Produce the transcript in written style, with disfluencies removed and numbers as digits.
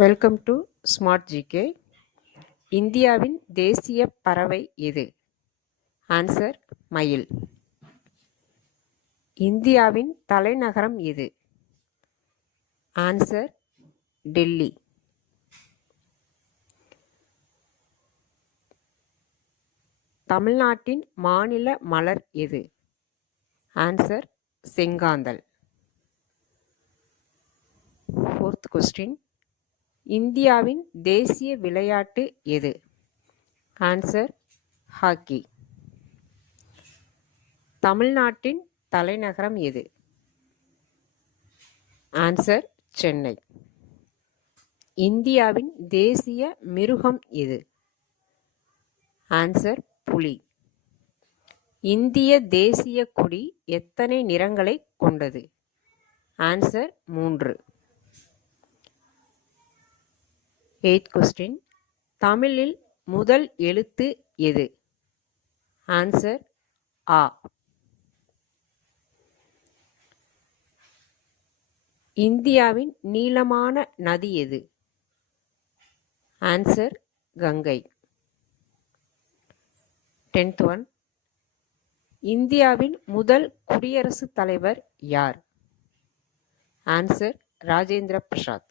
Welcome to smart GK. இந்தியாவின் தேசிய பறவை எது? ஆன்சர் மயில். இந்தியாவின் தலைநகரம் எது? ஆன்சர் டெல்லி. தமிழ்நாட்டின் மாநில மலர் எது? ஆன்சர் செங்காந்தள். ஃபோர்த் கொஸ்டின், இந்தியாவின் தேசிய விளையாட்டு எது? Answer hockey. தமிழ்நாட்டின் தலைநகரம் எது? ஆன்சர் சென்னை. இந்தியாவின் தேசிய மிருகம் எது? ஆன்சர் புலி. இந்திய தேசிய கொடி எத்தனை நிறங்களை கொண்டது? ஆன்சர் 3. எய்த் கொஸ்டின், தமிழில் முதல் எழுத்து எது? ஆன்சர் ஆ. இந்தியாவின் நீளமான நதி எது? ஆன்சர் கங்கை. 10th one, இந்தியாவின் முதல் குடியரசுத் தலைவர் யார்? ஆன்சர் ராஜேந்திர பிரசாத்.